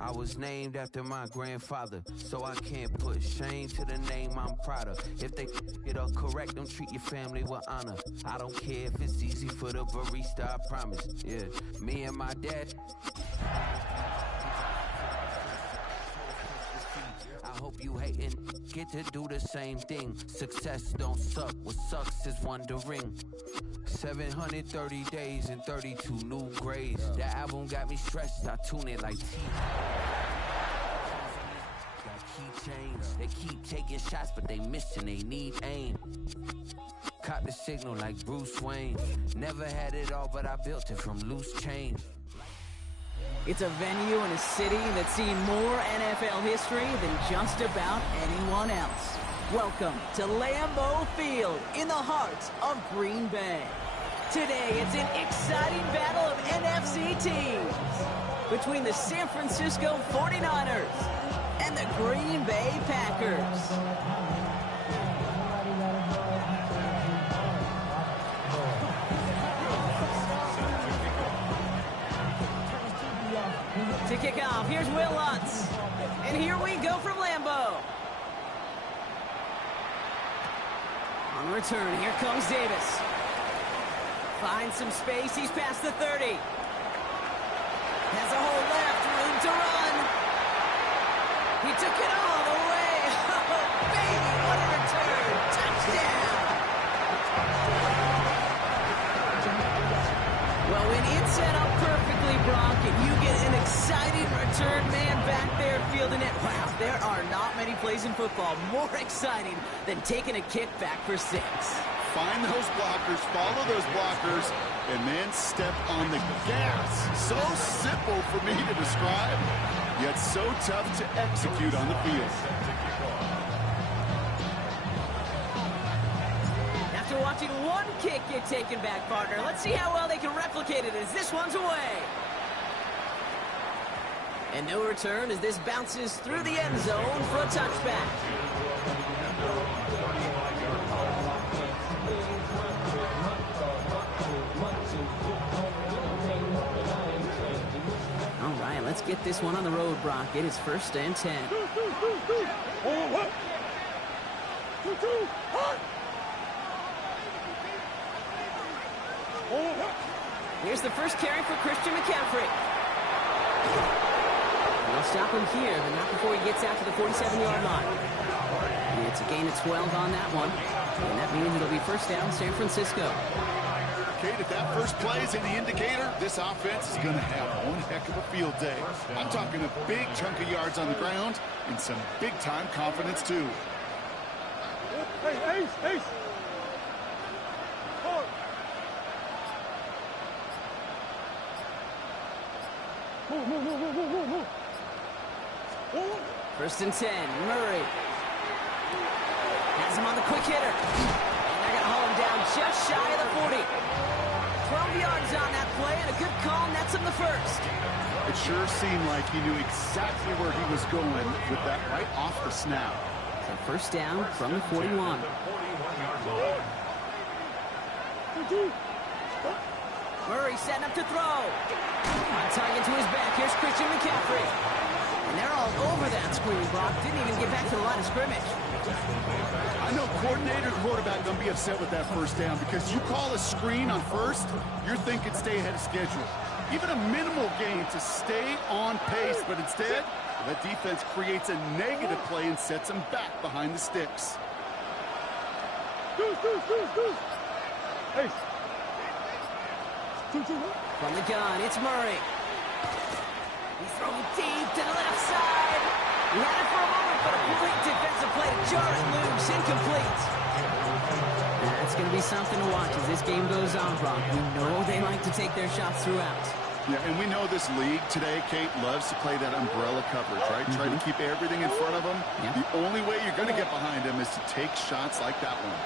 I was named after my grandfather, so I can't put shame to the name I'm proud of. If they it up correct, don't treat your family with honor. I don't care if it's easy for the barista, I promise. Yeah, me and my dad. I hope you hatin' get to do the same thing. Success don't suck, what sucks is wondering. 730 days and 32 new grades. That album got me stressed, I tune it like TV. Got keychains, they keep taking shots, but they missing, they need aim. Caught the signal like Bruce Wayne. Never had it all, but I built it from loose change. It's a venue in a city that's seen more NFL history than just about anyone else. Welcome to Lambeau Field in the heart of Green Bay. Today, it's an exciting battle of NFC teams between the San Francisco 49ers and the Green Bay Packers. To kick off, here's Will Lutz. And here we go from Lambeau. On return, here comes Davis. Finds some space, he's past the 30. Has a hole left, room to run. He took it all the way. Oh, baby, what a return. Touchdown. Well, when it's set up perfectly, Brock, and you get an exciting return man back there fielding it, wow, there are not many plays in football more exciting than taking a kick back for 6. Find those blockers, follow those blockers, and then step on the gas. So simple for me to describe, yet so tough to execute on the field. After watching one kick get taken back, partner, let's see how well they can replicate it as this one's away. And no return as this bounces through the end zone for a touchback. All right, let's get this one on the road, Brock. It is 1st and 10. Here's the first carry for Christian McCaffrey. They'll stop him here, but not before he gets out to the 47-yard line. It's a gain of 12 on that one, and that means it'll be 1st down San Francisco. Kate, if that first play is any indicator, this offense is going to have one heck of a field day. I'm talking a big chunk of yards on the ground and some big-time confidence, too. Hey, Ace, Ace. Move. 1st and 10, Murray. Has him on the quick hitter. And they're going to haul him down just shy of the 40. 12 yards on that play, and a good call nets him the 1st. It sure seemed like he knew exactly where he was going with that right off the snap. So 1st down from the 41. Murray setting up to throw. On target to his back. Here's Christian McCaffrey. And they're all over that screen, Brock. Didn't even get back to the line of scrimmage. I know coordinator quarterback going to be upset with that 1st down because you call a screen on 1st, you're thinking stay ahead of schedule. Even a minimal gain to stay on pace, but instead, that defense creates a negative play and sets them back behind the sticks. Hey. From the gun, it's Murray. He's throwing deep to the left side. He had it for a moment, but a great defensive play to jar it loose. Incomplete. That's going to be something to watch as this game goes on, Brock. We know they like to take their shots throughout. Yeah, and we know this league today, Kate, loves to play that umbrella coverage, right? Try to keep everything in front of them. Yeah. The only way you're going to get behind them is to take shots like that one.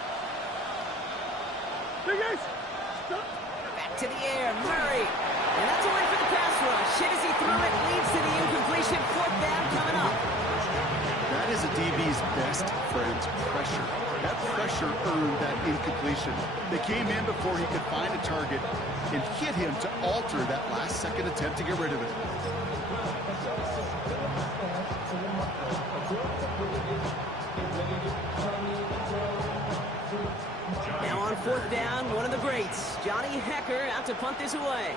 Back to the air, Murray. And that's away for the pass rush. Hit as he threw it, leads to the incompletion. 4th down coming up. That is a DB's best friend, pressure. That pressure earned that incompletion. They came in before he could find a target and hit him to alter that last-second attempt to get rid of it. Now on fourth down, one of the greats, Johnny Hecker, out to punt this away.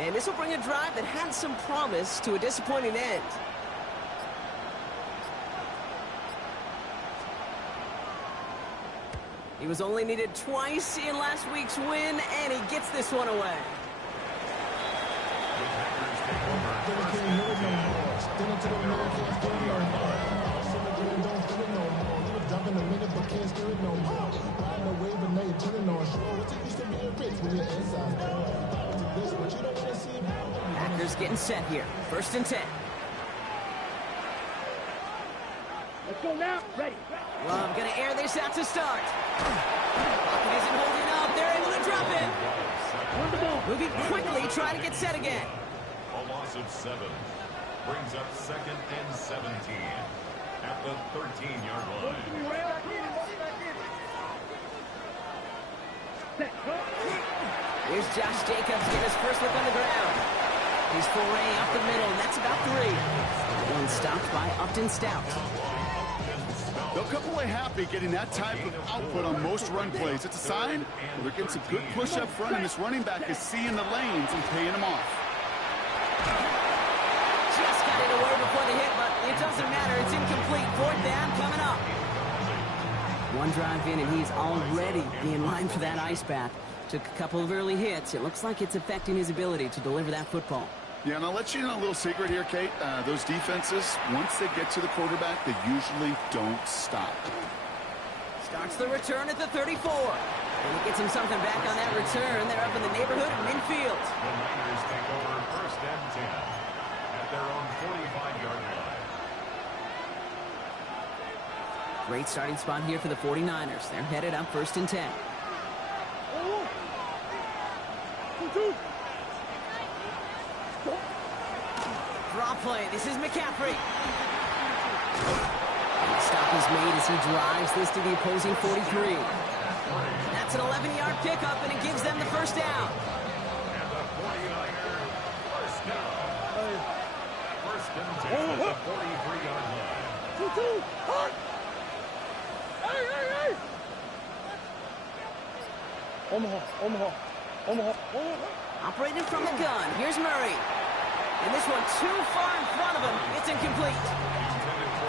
And this will bring a drive that had some promise to a disappointing end. He was only needed twice in last week's win, and he gets this one away. Packers getting set here. 1st and 10. Let's go now. Ready. Love going to air this out to start. Pocket isn't holding up. They're able to drop it. Moving quickly, trying to get set again. A loss of 7 brings up 2nd and 17 at the 13-yard line. Here's Josh Jacobs getting his first look on the ground. He's foray up the middle, and that's about 3. One stopped by Upton Stout. They'll come away happy getting that type of output on most run plays. It's a sign they're getting some good push up front, and this running back is seeing the lanes and paying them off. Just got it away before the hit, but it doesn't matter. It's incomplete. 4th down coming up. One drive in, and he's already in line for that ice bath. Took a couple of early hits. It looks like it's affecting his ability to deliver that football. Yeah, and I'll let you know a little secret here, Kate. Those defenses, once they get to the quarterback, they usually don't stop. Starts the return at the 34. And he gets him something back on that return. They're up in the neighborhood of midfield. The Niners take over 1st and 10 at their own 45-yard line. Great starting spot here for the 49ers. They're headed up 1st and 10. Draw play. This is McCaffrey. Stop is made as he drives this to the opposing 43. That's an 11-yard pickup, and it gives them the 1st down. And the 49ers, 1st down. 1st and 10 at the 43-yard line. Hot. Hey. Omaha. Operating from the gun. Here's Murray. And this one too far in front of him. It's incomplete.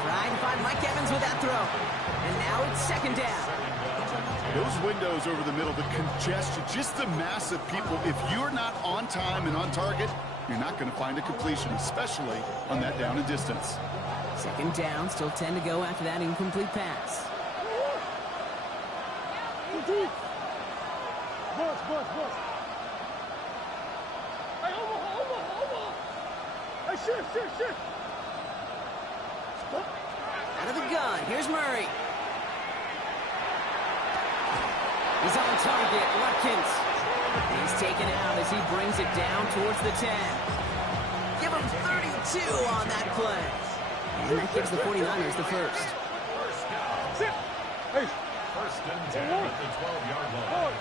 Trying to find Mike Evans with that throw. And now it's 2nd down. Those windows over the middle, the congestion, just the mass of people. If you're not on time and on target, you're not going to find a completion, especially on that down and distance. 2nd down, still 10 to go after that incomplete pass. Boss. Hey, Omaha. Hey, shit. Out of the gun, here's Murray. He's on target, Watkins. He's taken out as he brings it down towards the 10. Give him 32 on that play. And that gives the 49ers the 1st. Hey. 1st and 10 at the 12-yard line.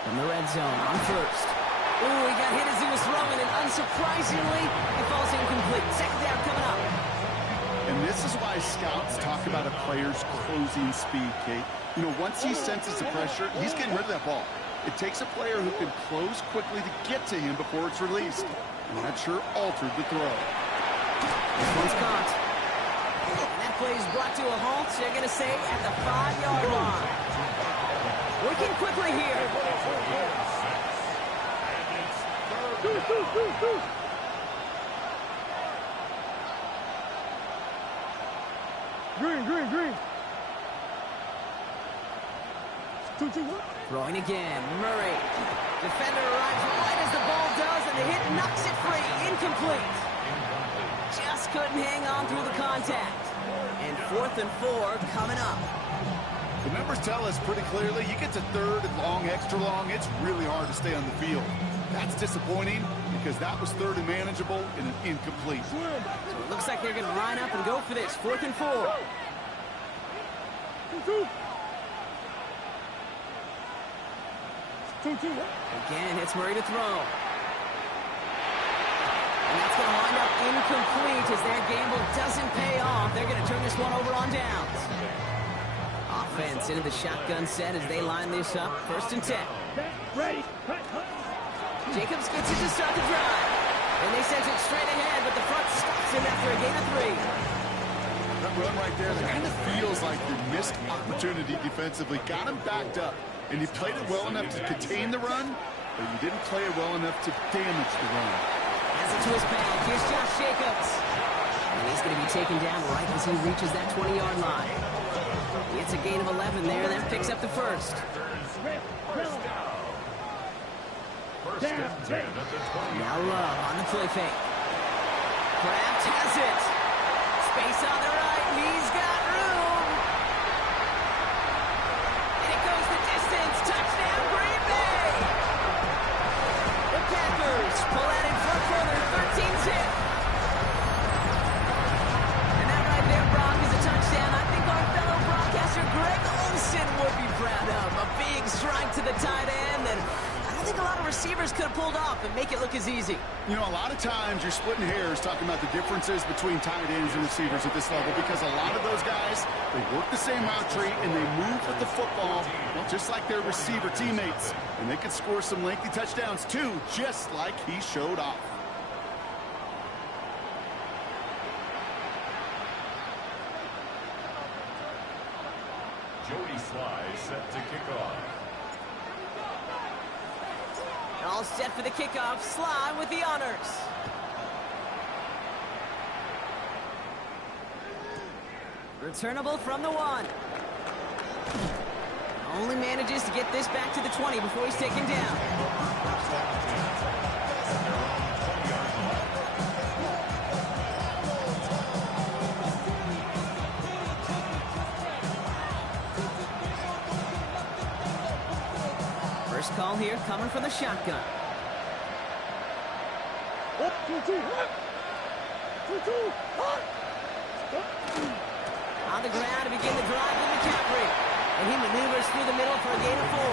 From the red zone on 1st. Ooh, he got hit as he was throwing, and unsurprisingly, it falls incomplete. 2nd down coming up. And this is why scouts talk about a player's closing speed, Kate. You know, once he senses the pressure, he's getting rid of that ball. It takes a player who can close quickly to get to him before it's released. And that sure altered the throw. This one's caught. And that play is brought to a halt, so they're going to say at the 5-yard line. Working quickly here. Green. 2-1. Throwing again, Murray. Defender arrives right as the ball does, and the hit knocks it free. Incomplete. Just couldn't hang on through the contact. And 4th and 4 coming up. The numbers tell us pretty clearly, you get to third and long, extra long, it's really hard to stay on the field. That's disappointing because that was third and manageable and an incomplete. So it looks like they're going to line up and go for this. 4th and 4. Again, it's Murray to throw. And that's going to wind up incomplete as that gamble doesn't pay off. They're going to turn this one over on downs. Offense into the shotgun set as they line this up. 1st and 10. Ready. Jacobs gets it to start the drive. And they send it straight ahead, but the front stops him after a gain of 3. That run right there, that kind of feels like the missed opportunity defensively. Got him backed up, and you played it well enough to contain the run, but you didn't play it well enough to damage the run. Has it to his back. Here's Josh Jacobs. And he's going to be taken down right as he reaches that 20-yard line. It's a gain of 11 there. That picks up the first. First and 10 at the 20. Now Love on the play fake. Kraft has it. Space on the right. He's got room. And it goes the distance. Touchdown, Green Bay. The Packers pull out in front for their 13-zip. And that right there, Brock, is a touchdown. I think our fellow broadcaster Greg Olsen would be proud of. A big strike to the tight end, and I don't think a lot of receivers could have pulled off and make it look as easy. You know, a lot of times you're splitting hairs talking about the differences between tight ends and receivers at this level because a lot of those guys, they work the same route tree and they move with the football just like their receiver teammates. And they can score some lengthy touchdowns too, just like he showed off. Jody Sly set to kick off. All set for the kickoff. Sly with the honors. Returnable from the 1. Only manages to get this back to the 20 before he's taken down. First call here coming from the shotgun. On the ground to begin the drive with McCaffrey. And he maneuvers through the middle for a gain of 4.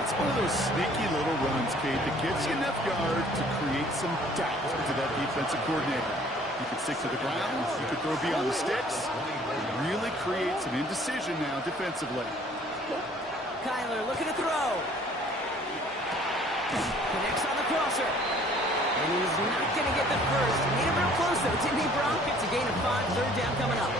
That's one of those sneaky little runs, Kate, that gets you enough yard to create some doubt to that defensive coordinator. You can stick to the ground, you can throw beyond the sticks, and really create some indecision now defensively. Kyler looking to throw. Connects on the crosser. And he's not going to get the first. Made him real close, though, didn't he, Brock? It's a gain of 5, 3rd down coming up.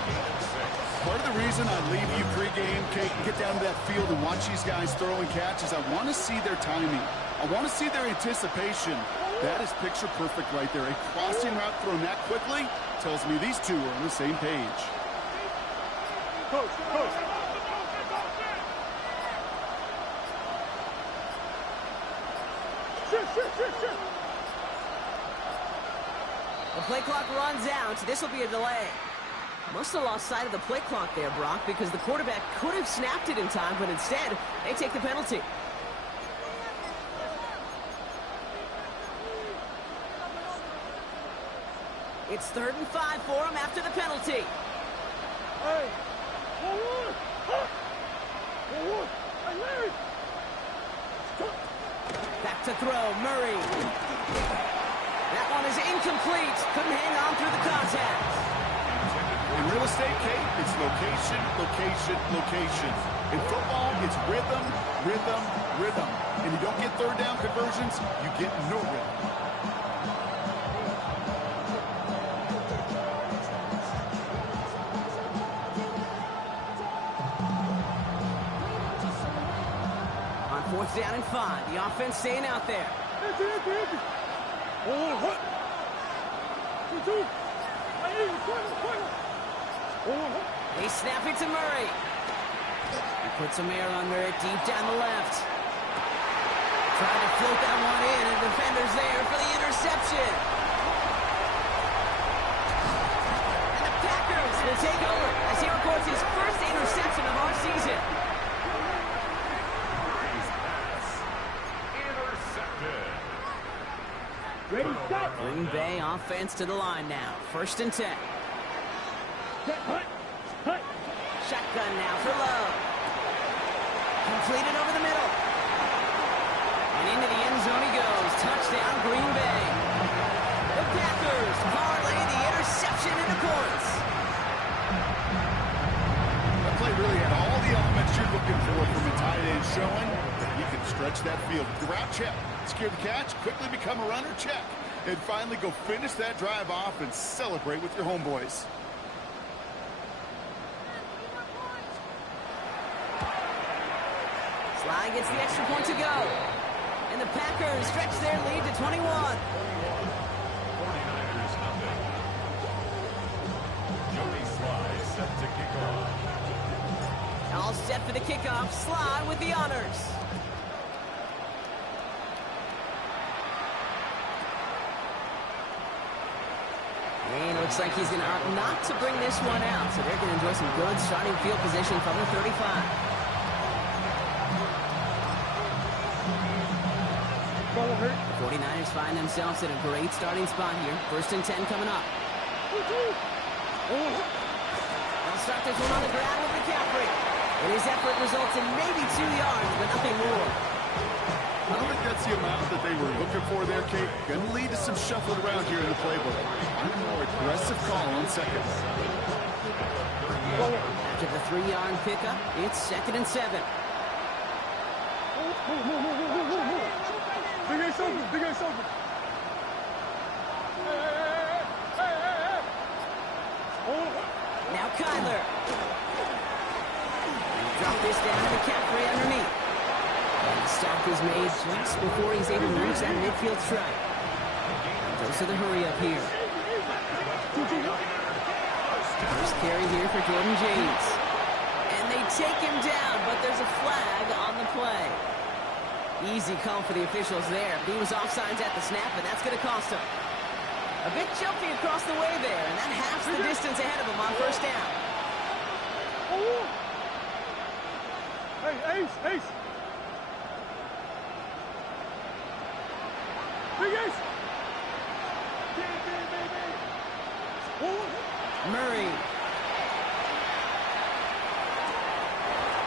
Part of the reason I leave you pregame, Kate, and get down to that field and watch these guys throw and catch is I want to see their timing. I want to see their anticipation. That is picture perfect right there. A crossing route thrown that quickly tells me these two are on the same page. Coach. Shit. The play clock runs out. This will be a delay. Must have lost sight of the play clock there, Brock, because the quarterback could have snapped it in time, but instead, they take the penalty. It's 3rd and 5 for him after the penalty. Hey, forward. Hey, Larry. Back to throw, Murray. That one is incomplete. Couldn't hang on through the contact. In real estate, Kate, it's location, location, location. In football, it's rhythm, rhythm, rhythm. And you don't get 3rd down conversions, you get no rhythm. On 4th down and 5, the offense staying out there. They snap it to Murray. He puts some air under it deep down the left. Trying to float that one in, and the defender's there for the interception. And the Packers will take over as he records his first interception of our season. Intercepted. Ready, set. Green Bay offense to the line now. 1st and 10. Set, hut, hut. Shotgun now for Love. Completed over the middle. And into the end zone he goes. Touchdown, Green Bay. The Packers parlay the interception into points. That play really had all the elements you're looking for from a tight end, showing that he can stretch that field. Route check, secure the catch, quickly become a runner, check, and finally go finish that drive off and celebrate with your homeboys. Sly gets the extra point to go. And the Packers stretch their lead to 21. 49ers nothing. Joey Sly set to kick off. All set for the kickoff. Sly with the honors. And looks like he's going to opt not to bring this one out. So they're going to enjoy some good starting field position from the 35. Ball hurt. The 49ers find themselves at a great starting spot here. 1st and 10 coming up. They'll start this one on the ground with McCaffrey. And his effort results in maybe 2 yards, but nothing more. I don't think that's the amount that they were looking for there, Kate. Going to lead to some shuffling around here in the playbook. A more aggressive call on seconds. After the 3-yard pickup, it's 2nd and 7. Big ass open, big ass open. Hey. Now Kyler. Drop this down to McCaffrey underneath. And the stop is made just before he's able to reach that midfield strike. Goes to the hurry up here. First carry here for Jordan James. And they take him down, but there's a flag on the play. Easy call for the officials there. He was offsides at the snap, and that's going to cost him. A bit jumpy across the way there, and that halves the distance ahead of him on 1st down. Hey, Ace. Big Ace. Murray.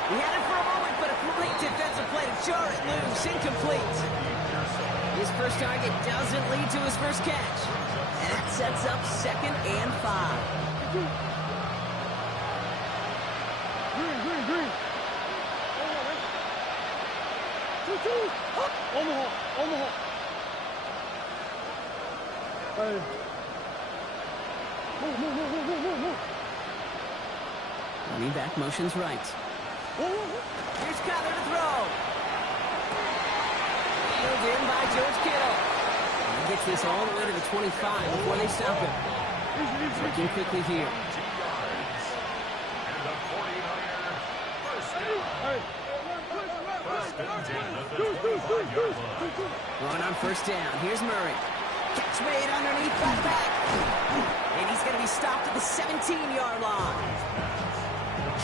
He had it for a moment, but a great defensive play to jar it loose. Incomplete. His first target doesn't lead to his first catch. And that sets up 2nd and 5. Green. Omaha. Hey. Move. Running back motions right. Here's Kyler to throw. Reeled in by George Kittle. And he gets this all the way to the 25 before they stop him. Working quickly here. 2 yards. And the 49er first down. Hey. First and 10 at the 25-yard line. Going on 1st down. Here's Murray. Catch made underneath by back. And he's going to be stopped at the 17-yard line.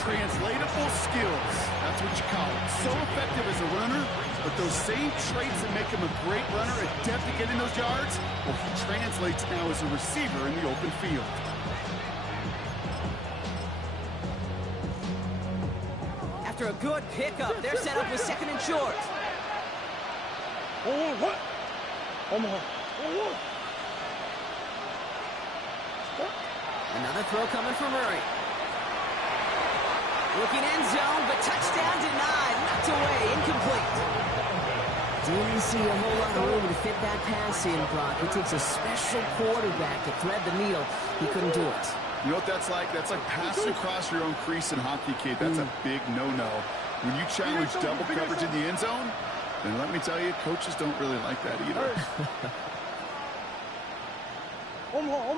Translatable skills. That's what you call it. So effective as a runner, but those same traits that make him a great runner, adept at getting those yards, well, he translates now as a receiver in the open field. After a good pickup, they're set up with 2nd and short. Omaha. Another throw coming from Murray. Looking end zone, but touchdown denied. Knocked away, incomplete. Didn't see a whole lot of room to fit that pass in, Brock. It takes a special quarterback to thread the needle. He couldn't do it. You know what that's like? That's like passing across your own crease in hockey, kid. That's a big no-no. When you challenge double coverage in the end zone, then let me tell you, coaches don't really like that either. Omaha.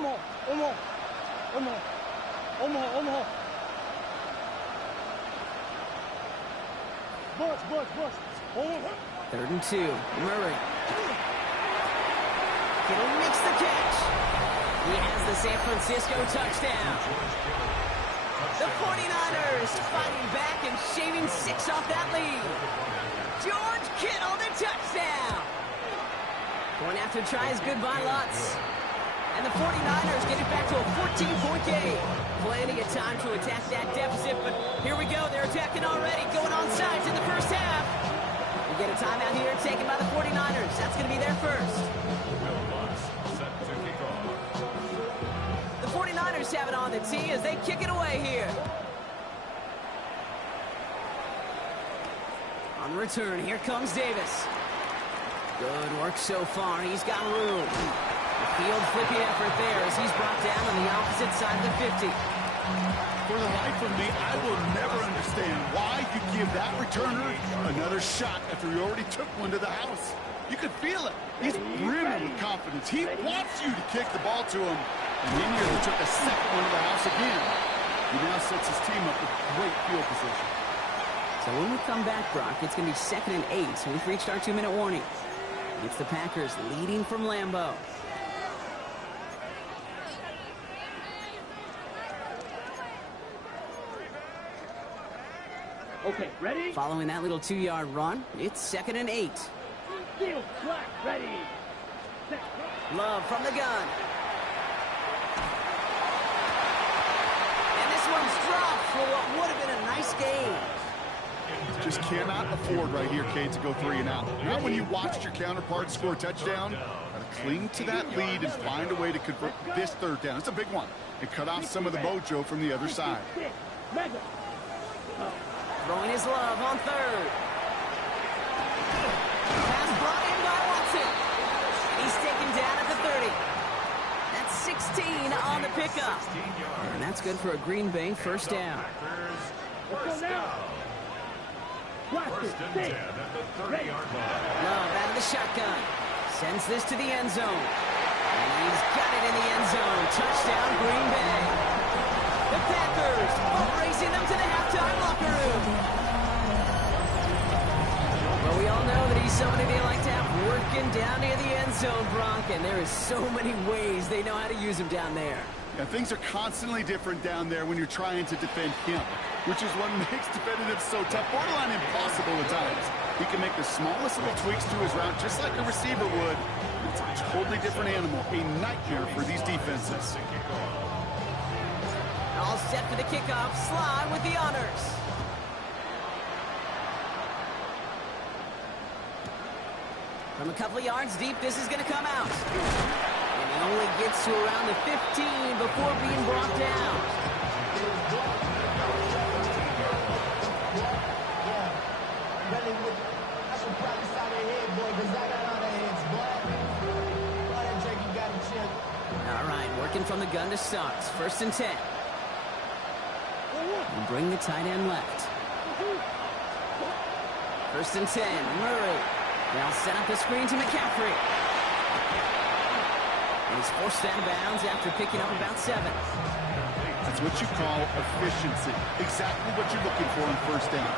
Bus. 3rd and 2. Murray. Kittle makes the catch. He has the San Francisco touchdown. The 49ers fighting back and shaving 6 off that lead. George Kittle, the touchdown. Point after try is good by Lutz. And the 49ers get it back to a 14-point game. Plenty of time to attack that deficit, but here we go. They're attacking already, going on sides in the first half. We get a timeout here taken by the 49ers. That's going to be their first. The 49ers have it on the tee as they kick it away here. On the return, here comes Davis. Good work so far. He's got room. The field flipping effort there as he's brought down on the opposite side of the 50. For the life of me, I will never understand why you give that returner another shot after he already took one to the house. You can feel it. He's brimming with confidence. He wants you to kick the ball to him. And he nearly took a second one to the house again. He now sets his team up with great field position. So when we come back, Brock, it's going to be 2nd and 8. So we've reached our 2-minute warning. It's the Packers leading from Lambeau. Okay, ready? Following that little 2-yard run, it's 2nd and 8. Field flat, ready. Set. Love from the gun. And this one's dropped for what would have been a nice game. Just cannot afford right here, Kate, to go 3 and out. Not when you watched your counterpart score a touchdown. Gotta cling to that lead and find a way to convert this 3rd down. It's a big one. And cut off some of the mojo from the other side. Throwing his Love on 3rd. Pass brought in by Watson. And he's taken down at the 30. That's 16 on the pickup. And that's good for a Green Bay 1st down. Let's go now. First and 10 at the 30-yard line. Love out of the shotgun. Sends this to the end zone. And he's got it in the end zone. Touchdown, Green Bay. The Packers racing them to the halftime locker room. Well, we all know that he's somebody they like to have working down near the end zone, Brock, and there is so many ways they know how to use him down there. Yeah, things are constantly different down there when you're trying to defend him, which is what makes defending him so tough, borderline impossible at times. He can make the smallest little tweaks to his route just like a receiver would. It's a totally different animal, a nightmare for these defenses. All set for the kickoff. Slide with the honors. From a couple of yards deep, this is going to come out. And he only gets to around the 15 before being brought down. All right, working from the gun to start. 1st and 10. And bring the tight end left. 1st and 10. Murray. They'll set up a screen to McCaffrey. And he's forced out of bounds after picking up about 7. That's what you call efficiency. Exactly what you're looking for on 1st down.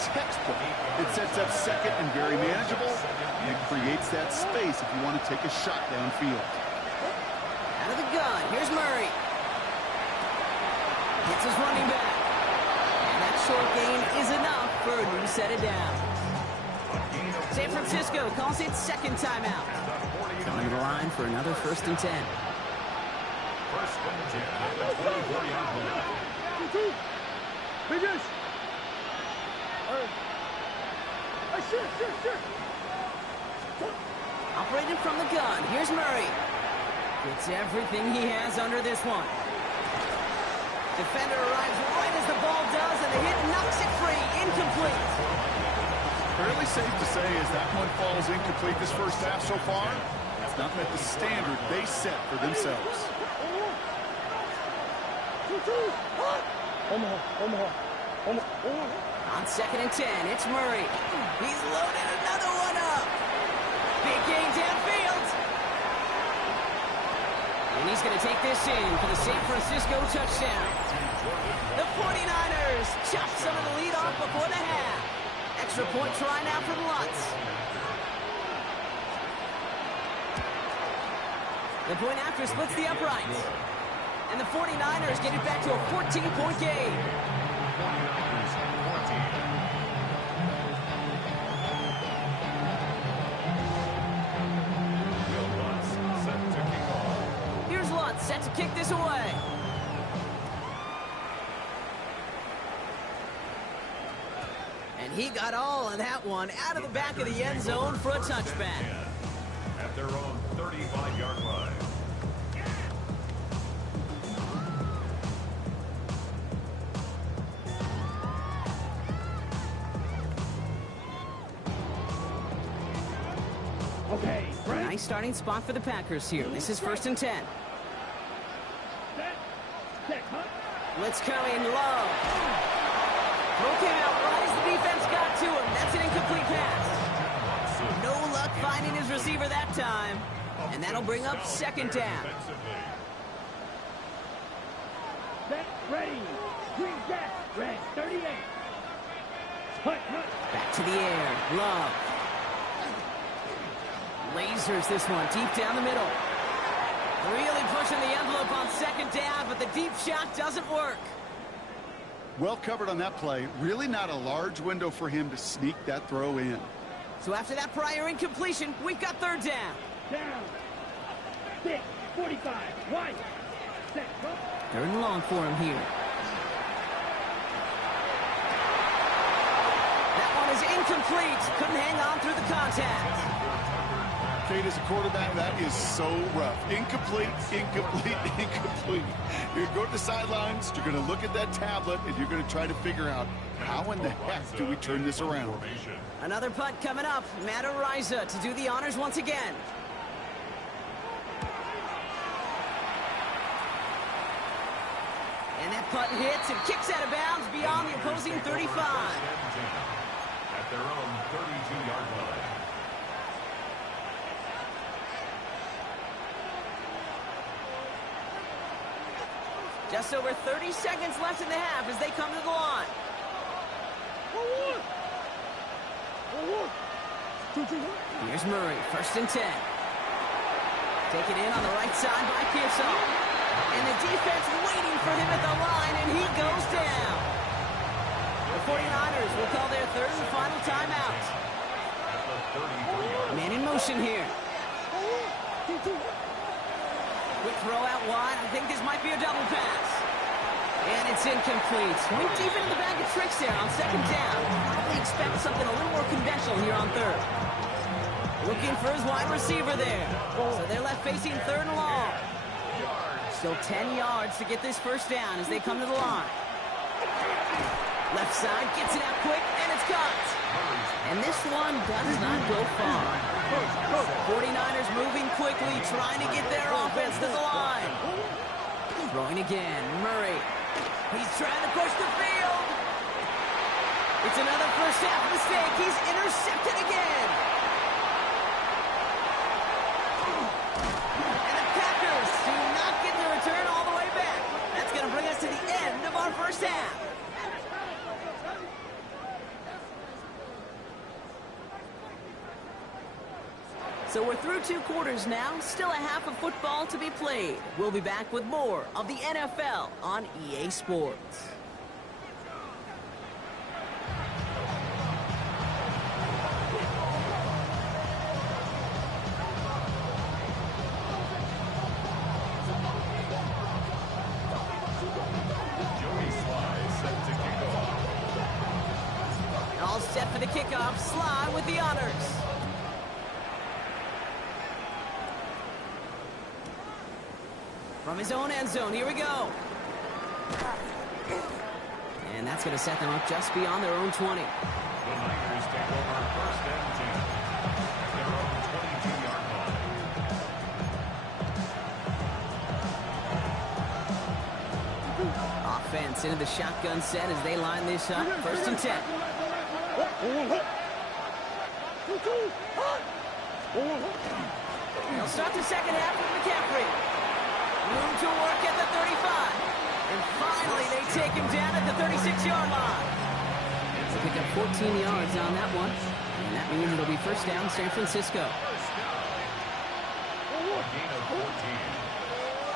Textbook. It sets up 2nd and very manageable. And it creates that space if you want to take a shot downfield. Out of the gun. Here's Murray. Hits his running back. And that short gain is enough for a new set of downs. San Francisco calls it 2nd timeout. Coming to the line for another 1st and 10. 1st and 10 at the 44-yard line. Finish. Sure. Operating from the gun. Here's Murray. Gets everything he has under this one. Defender arrives right as the ball does, and the hit knocks it free. Incomplete. Fairly safe to say as that one falls incomplete this 1st half so far, it's not met the standard they set for themselves. On 2nd and 10, it's Murray. He's loaded another one up. Big gain downfield. And he's going to take this in for the San Francisco touchdown. The 49ers chop some of the lead off before the half. Extra point try now from Lutz. The point after splits the uprights. And the 49ers get it back to a 14-point game. 49ers 14. Will Lutz set to kick off. Here's Lutz set to kick this away. And he got all of that one out of the back of the end zone for a touchback. At their own 35-yard line. Okay, ready? Nice starting spot for the Packers here. This is 1st and 10. Set. Set. Cut. Let's carry in Love. Throw came out right as the defense got to him. That's an incomplete pass. No luck finding his receiver that time. And that'll bring up 2nd down. Set. Ready. Green gas. Red. 38. Cut. Cut. Back to the air. Love. Lasers this one deep down the middle. Really pushing the envelope on 2nd down, but the deep shot doesn't work. Well covered on that play. Really not a large window for him to sneak that throw in. So after that prior incompletion, we've got 3rd down. Down. 6. 45. Right. Set. Cut. 3rd and long for him here. That one is incomplete. Couldn't hang on through the contact. Kate, as a quarterback, that is so rough. Incomplete, incomplete, incomplete. You're going to go to the sidelines, you're going to look at that tablet, and you're going to try to figure out how in the heck do we turn this around. Another punt coming up. Matt Ariza to do the honors once again. And that punt hits and kicks out of bounds beyond the opposing 35. At their own 32-yard line. Just over 30 seconds left in the half as they come to the line. Here's Murray, 1st and 10. Take it in on the right side by Pearson. And the defense waiting for him at the line, and he goes down. The 49ers will call their 3rd and final timeout. Man in motion here. Quick throw out wide. I think this might be a double pass. And it's incomplete. Went deep into the bag of tricks there on 2nd down. Probably expect something a little more conventional here on 3rd. Looking for his wide receiver there. So they're left facing 3rd and long. Still 10 yards to get this 1st down as they come to the line. Left side gets it out quick, and it's caught. And this one does not go far. 49ers moving quickly, trying to get their offense to the line. Throwing again, Murray. He's trying to push the field. It's another first half mistake. He's intercepted again. And the Packers do not get the return all the way back. That's going to bring us to the end of our first half. So we're through 2 quarters now, still a half of football to be played. We'll be back with more of the NFL on EA Sports. Joey Sly set to kick off. All set for the kickoff. Sly with the honors. From his own end zone, here we go. And that's going to set them up just beyond their own 20. The Niners take over 1st and 10. At their own 22-yard line. Offense into the shotgun set as they line this up. 1st and 10. They'll start the 2nd half with McCaffrey. Room to work at the 35. And finally, they take him down at the 36-yard line. So pick up 14 yards on that one. And that means it'll be 1st down San Francisco. A gain of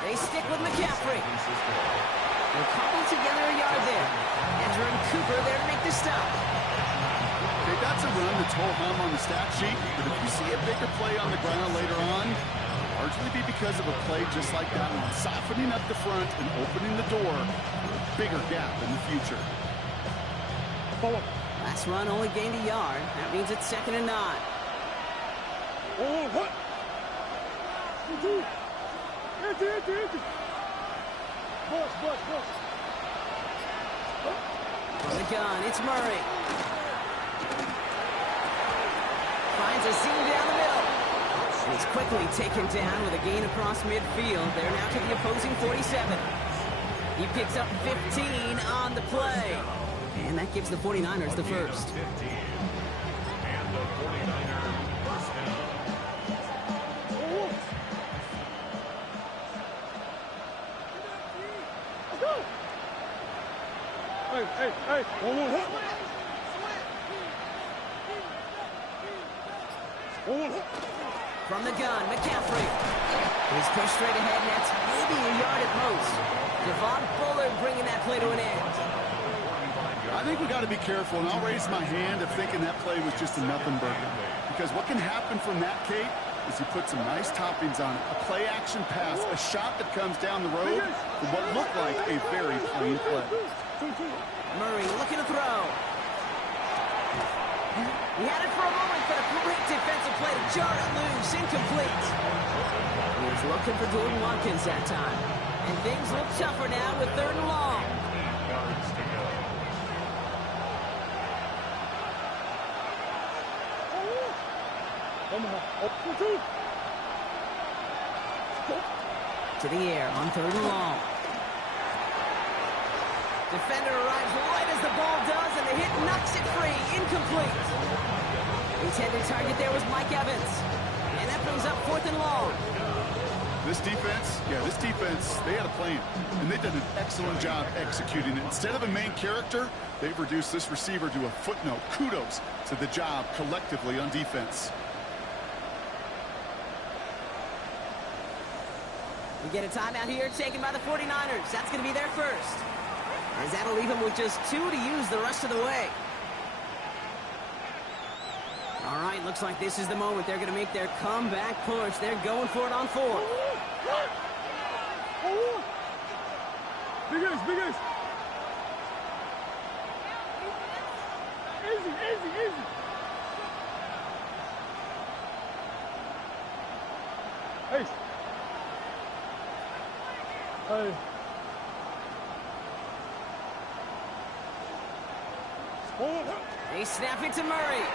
14. They stick with McCaffrey. They're cobbled together a yard there. Ezra and Cooper there to make the stop. Okay, that's a run that's ho-hum on the stat sheet, but if you see a bigger play on the ground later on, largely be because of a play just like that one, softening up the front and opening the door for a bigger gap in the future. Last run only gained a yard. That means it's 2nd and 9. From the gun, it's Murray. Finds a seam down the middle. He's quickly taken down with a gain across midfield. They're now to the opposing 47. He picks up 15 on the play. And that gives the 49ers the first. And the 49er first down. From the gun, McCaffrey. He's pushed straight ahead, and that's maybe a yard at most. Devon Bullard bringing that play to an end. I think we got to be careful, and I'll raise my hand of thinking that play was just a nothing burger. Because what can happen from that, Kate, is you put some nice toppings on it. A play-action pass, a shot that comes down the road for what looked like a very plain play. Murray looking to throw. He had it for a moment, but a great defensive play to jar it loose, incomplete. He was looking for Jordan Watkins that time. And things look tougher now with 3rd and long. Yards to go. To the air on 3rd and long. Defender arrives right as the ball does, and the hit knocks it free. Incomplete. Intended target there was Mike Evans. And that brings up 4th and long. This defense, they had a plan, and they did an excellent job executing it. Instead of a main character, they've reduced this receiver to a footnote. Kudos to the job collectively on defense. We get a timeout here taken by the 49ers. That's going to be their first. As that'll leave them with just 2 to use the rest of the way. All right, looks like this is the moment. They're going to make their comeback push. They're going for it on 4th. Big ace. Easy. Ace. Hey. They snap it to Murray.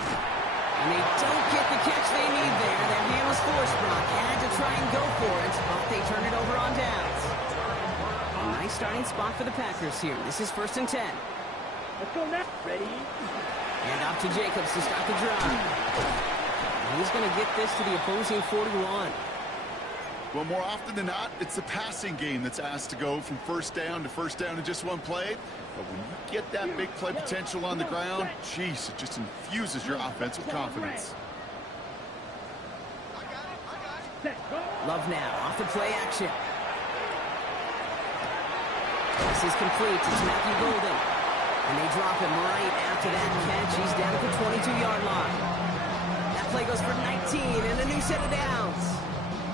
And they don't get the catch they need there. Their hand was forced, Brock. Had to try and go for it, but they turn it over on downs. A nice starting spot for the Packers here. This is 1st and 10. Let's go now. Ready? And off to Jacobs to start the drive. And he's going to get this to the opposing 41. Well, more often than not, it's the passing game that's asked to go from first down in just one play. But when you get that big play potential on the ground, geez, it just infuses your offense with confidence. Love now, off the play action. This is complete. It's Matthew Golden. And they drop him right after that catch. He's down at the 22-yard line. That play goes for 19 and a new set of downs.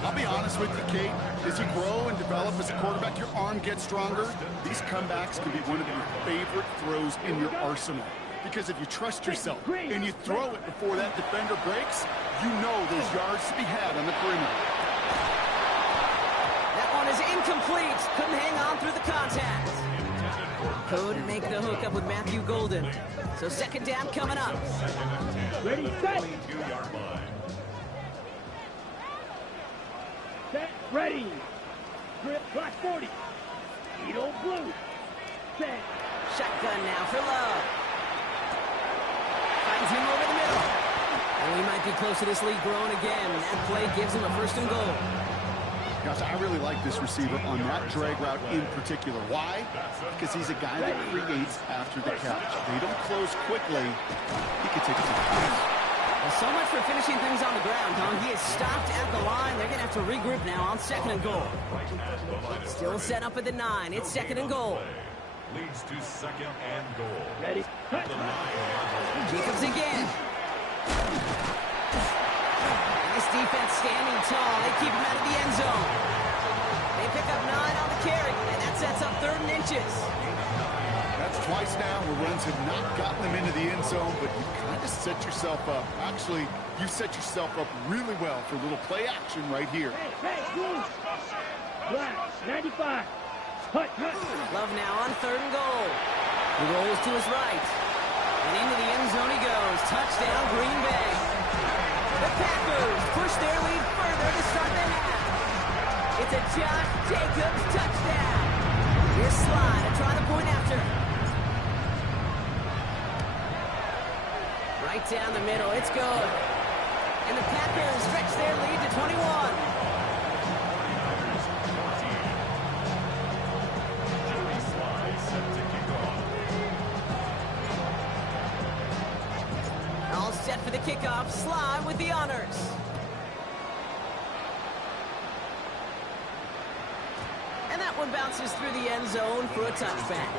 I'll be honest with you, Kate. As you grow and develop as a quarterback, your arm gets stronger. These comebacks can be one of your favorite throws in your arsenal. Because if you trust yourself and you throw it before that defender breaks, you know there's yards to be had on the perimeter. That one is incomplete. Couldn't hang on through the contact. Couldn't make the hook up with Matthew Golden. So 2nd down coming up. Ready, set. 22-yard line. Set, ready. Grip, block 40. Edo blue. Set. Shotgun now for Love. Finds him over the middle. And we might be close to this lead growing again. That play gives him a 1st and goal. Gosh, I really like this receiver on that drag route in particular. Why? Because he's a guy that creates after the catch. They don't close quickly. He can take it to the house. So much for finishing things on the ground, huh? He is stopped at the line. They're going to have to regroup now on 2nd and goal. Still set up at the 9. It's 2nd and goal. Leads to 2nd and goal. Ready? At the 9. Jacobs again. Nice defense standing tall. They keep him out of the end zone. They pick up 9 on the carry, and that sets up 3rd and inches. That's twice now where runs have not gotten them into the end zone, but you kind of set yourself up. Actually, you set yourself up really well for a little play action right here. Hey, blue. Black, 95. Hut. Love now on 3rd and goal. He rolls to his right. And into the end zone he goes. Touchdown, Green Bay. The Packers push their lead further to start the half. It's a Josh Jacobs touchdown. Here's Slide to try the point after. Right down the middle. It's good. And the Packers stretch their lead to 21. All set for the kickoff. Sly with the honors. And that one bounces through the end zone for a touchback.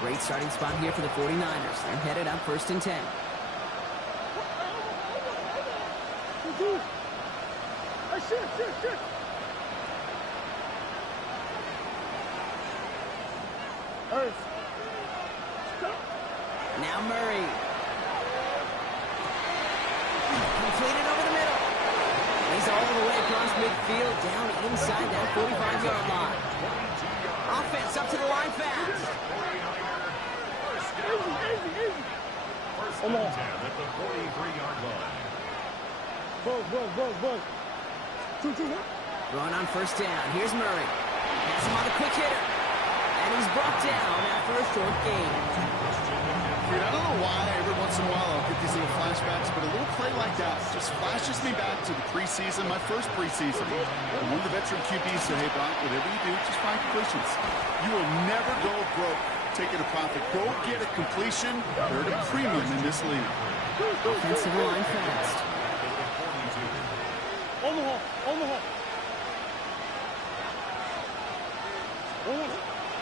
Great starting spot here for the 49ers. They're headed up 1st and 10. Shoot. Now Murray. Completed over the middle. He's all the way across midfield, down inside that 45-yard line. Offense up to the line fast. First and 10 at the 43-yard line. Ball. Throwing on 1st down. Here's Murray. Has him on the quick hitter. And he's brought down after a short gain. Dude, I don't know why every once in a while I'll get these little flashbacks, but a little play like that just flashes me back to the preseason, my first preseason. And one of the veteran QBs said, hey, Brock, whatever you do, just find completions. You will never go broke taking a profit. Go get a completion. They're at a premium in this league. Offensive line fast. On the hole.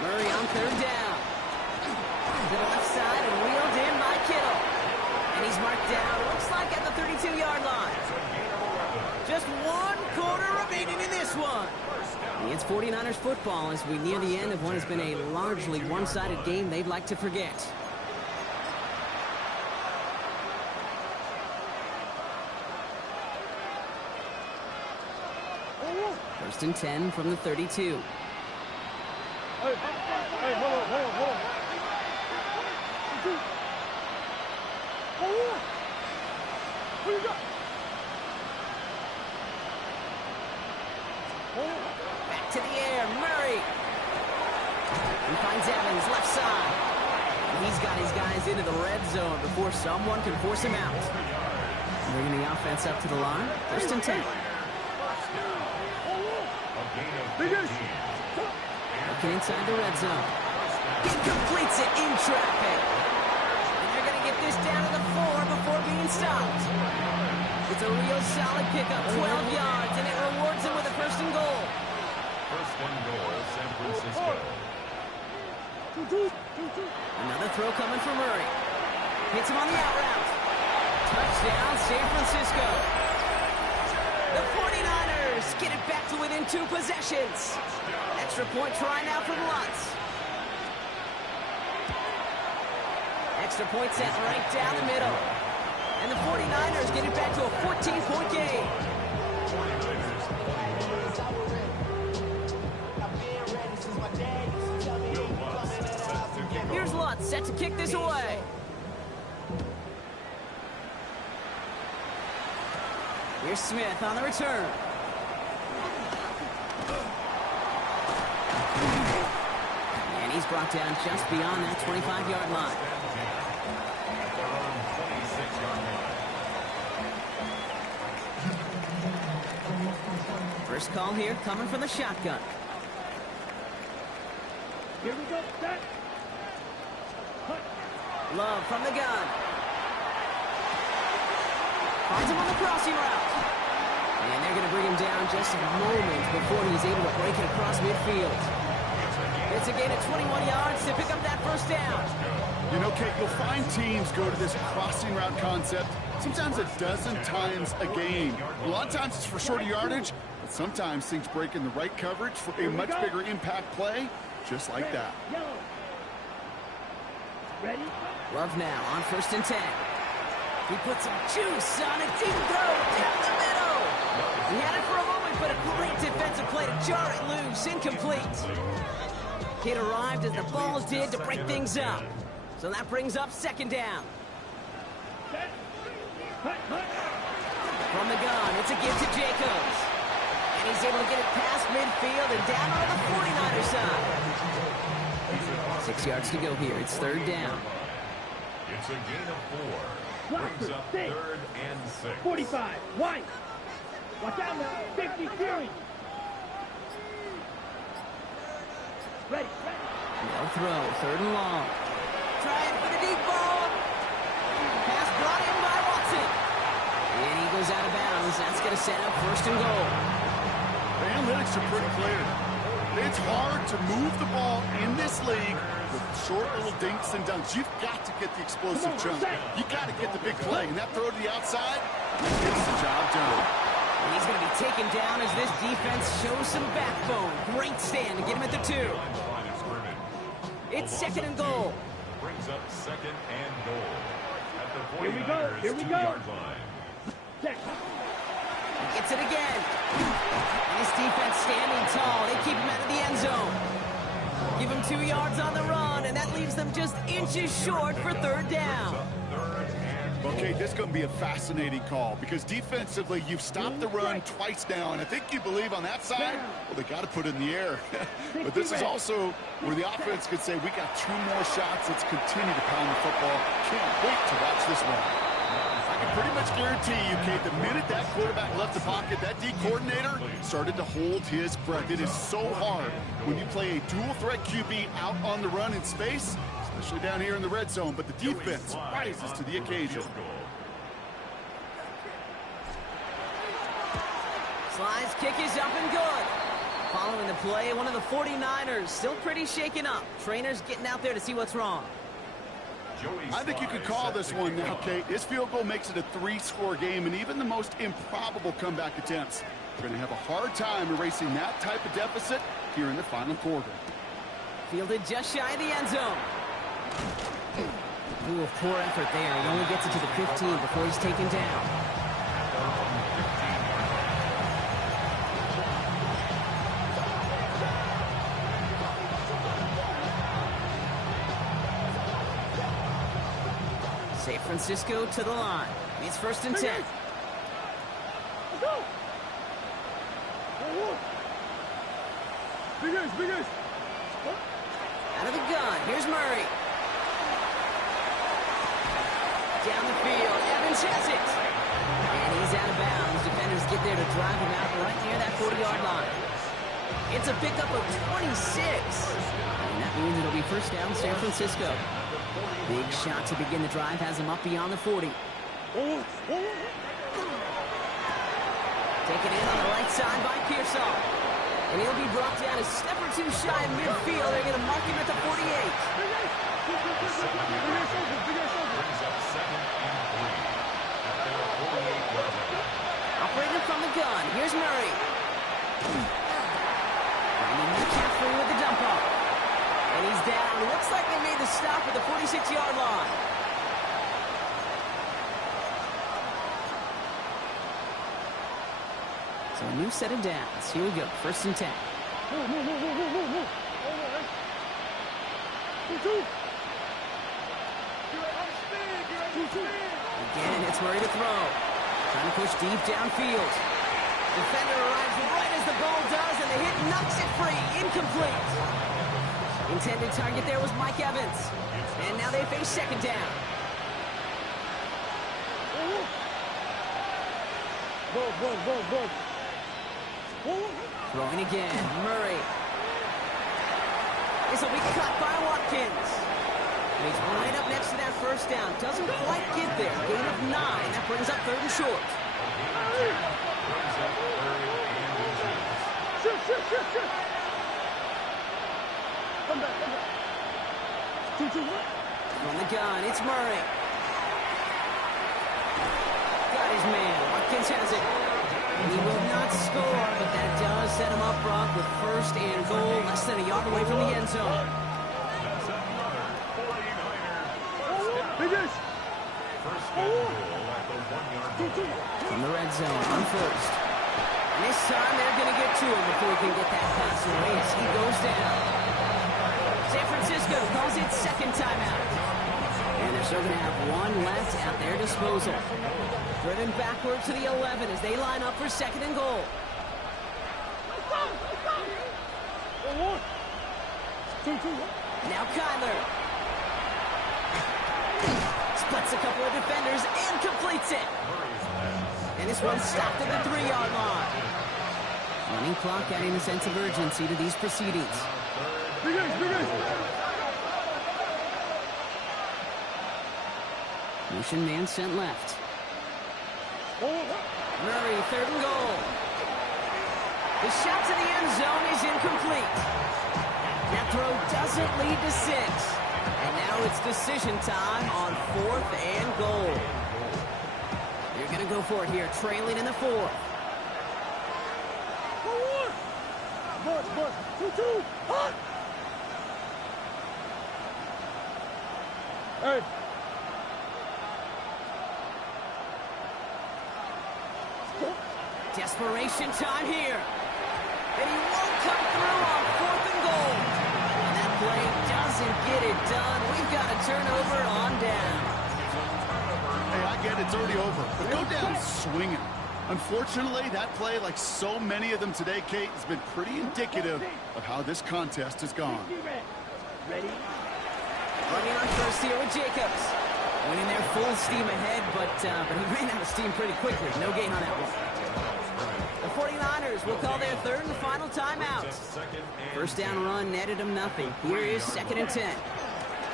Murray on 3rd down. To the left side and wheeled in by Kittle. And he's marked down, looks like at the 32-yard line. Just 1 quarter remaining in this one. And it's 49ers football as we near the end of what has been a largely one-sided game they'd like to forget. First and 10 from the 32. Hey, hold on. What you got? Back to the air, Murray. He finds Evans, left side. And he's got his guys into the red zone before someone can force him out. Bringing the offense up to the line. First and 10. Looking inside the red zone. He completes it in traffic. And they're going to get this down to the 4 before being stopped. It's a real solid pickup, 12 yards, and it rewards him with a 1st and goal. 1st and goal, San Francisco. Another throw coming from Murray. Hits him on the out route. Touchdown, San Francisco. The 49ers get it back to within 2 possessions. Extra point try now from Lutz. Extra point set right down the middle. And the 49ers get it back to a 14-point game. Here's Lutz set to kick this away. Here's Smith on the return. And he's brought down just beyond that 25-yard line. First call here coming from the shotgun. Here we go. Set. Love from the gun. Finds him on the crossing route. And they're going to bring him down just a moment before he's able to break it across midfield. It's a gain of 21 yards to pick up that first down. You know, Kate, you'll find teams go to this crossing route concept sometimes a dozen times a game. A lot of times it's for shorter yardage, but sometimes things break in the right coverage for a much bigger impact play, just like that. Ready? Love now on 1st and 10. He puts some juice on a deep throw down the middle. He had it for a moment, but a great defensive play to jar it loose. Incomplete. Kid arrived as the ball did to break things up. So that brings up 2nd down. From the gun, it's a give to Jacobs. And he's able to get it past midfield and down on the 49er side. 6 yards to go here. It's 3rd down. It's a gain of 4. Brings up 3rd and 6. 45. White. Watch out now. 50 steering. Ready. No throw. 3rd and long. Trying for the deep ball. Pass brought in by Watson. And he goes out of bounds. That's going to set up 1st and goal. The analytics are pretty clear. It's hard to move the ball in this league with short little dinks and dunks. You've got to get the explosive chunk. You got to get the big play. And that throw to the outside gets the job done. And he's going to be taken down as this defense shows some backbone. Great stand to get him at the 2. It's 2nd and goal. Brings up 2nd and goal. At the 49ers, Here we go. 2-yard line. He gets it again. Nice defense standing tall. They keep him out of the end zone. Give him 2 yards on the run, and that leaves them just inches short for 3rd down. Okay, this is going to be a fascinating call because defensively, you've stopped the run twice now, and I think you believe on that side, well, they got to put it in the air. But this is also where the offense could say, we got 2 more shots. Let's continue to pound the football. Can't wait to watch this one. I can pretty much guarantee you, Kate, the minute that quarterback left the pocket, that D coordinator started to hold his breath. It is so hard when you play a dual-threat QB out on the run in space, especially down here in the red zone, but the defense rises to the occasion. Slide's kick is up and good. Following the play, one of the 49ers still pretty shaken up. Trainers getting out there to see what's wrong. I think you could call this one now, Kate. His field goal makes it a 3-score game, and even the most improbable comeback attempts are going to have a hard time erasing that type of deficit here in the final quarter. Fielded just shy of the end zone. Ooh, poor effort there. He only gets it to the 15 before he's taken down. San Francisco to the line. It's 1st and 10. Let's go. Big ace. Out of the gun. Here's Murray. Down the field. Evans has it. And he's out of bounds. Defenders get there to drive him out right near that 40-yard line. It's a pickup of 26. And that means it'll be 1st down San Francisco. Big shot to begin the drive has him up beyond the 40. Taken in on the right side by Pearsall. And he'll be brought down a step or 2 shy of midfield. They're going to mark him at the 48. Operating from the gun. Here's Murray. Finding McCaffrey with the dump off. And he's down. Looks like they made the stop at the 46-yard line. So a new set of downs. Here we go. 1st and 10. Again, it's Murray to throw. Trying to push deep downfield. Defender arrives right as the ball does, and the hit knocks it free. Incomplete. Intended target there was Mike Evans. And now they face 2nd down. Throwing again. Murray. This will be cut by Watkins. And he's right up next to that first down. Doesn't quite get there. Gain of 9. That brings up 3rd and short. Shoot. Come back. From the gun, it's Murray. Got his man. Watkins has it. He will not score, but that does set him up, Brock, with 1st and goal, less than a yard away from the end zone. From the red zone, on 1st. And this time they're going to get to him before he can get that pass away as he goes down. San Francisco calls it 2nd timeout. And they're still going to have 1 left at their disposal. Driven backward to the 11 as they line up for 2nd and goal. Now Kyler. Splits a couple of defenders and completes it. And this one stopped at the 3-yard line. Running clock adding a sense of urgency to these proceedings. Motion man sent left. Murray, 3rd and goal. The shot to the end zone is incomplete. That throw doesn't lead to 6. And now it's decision time on 4th and goal. They're going to go for it here, trailing in the 4th. Hey. Desperation time here. And he won't come through on 4th and goal. And that play doesn't get it done. We've got a turnover on down. Hey, I get it's already over, but go down swinging. Unfortunately, that play, like so many of them today, Kate, has been pretty indicative of how this contest has gone. Ready? Running on 1st here with Jacobs. Winning there full steam ahead, but he ran out of steam pretty quickly. No gain on that one. The 49ers will call their 3rd and final timeout. 1st down run netted them nothing. Here is 2nd and 10.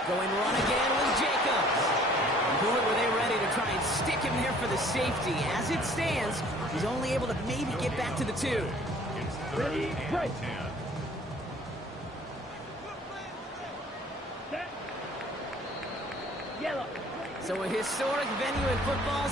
Going run again with Jacobs. Boy, were they ready to try and stick him there for the safety. As it stands, he's only able to maybe get back to the 2. Ready? Right. Yellow. So a historic venue in football.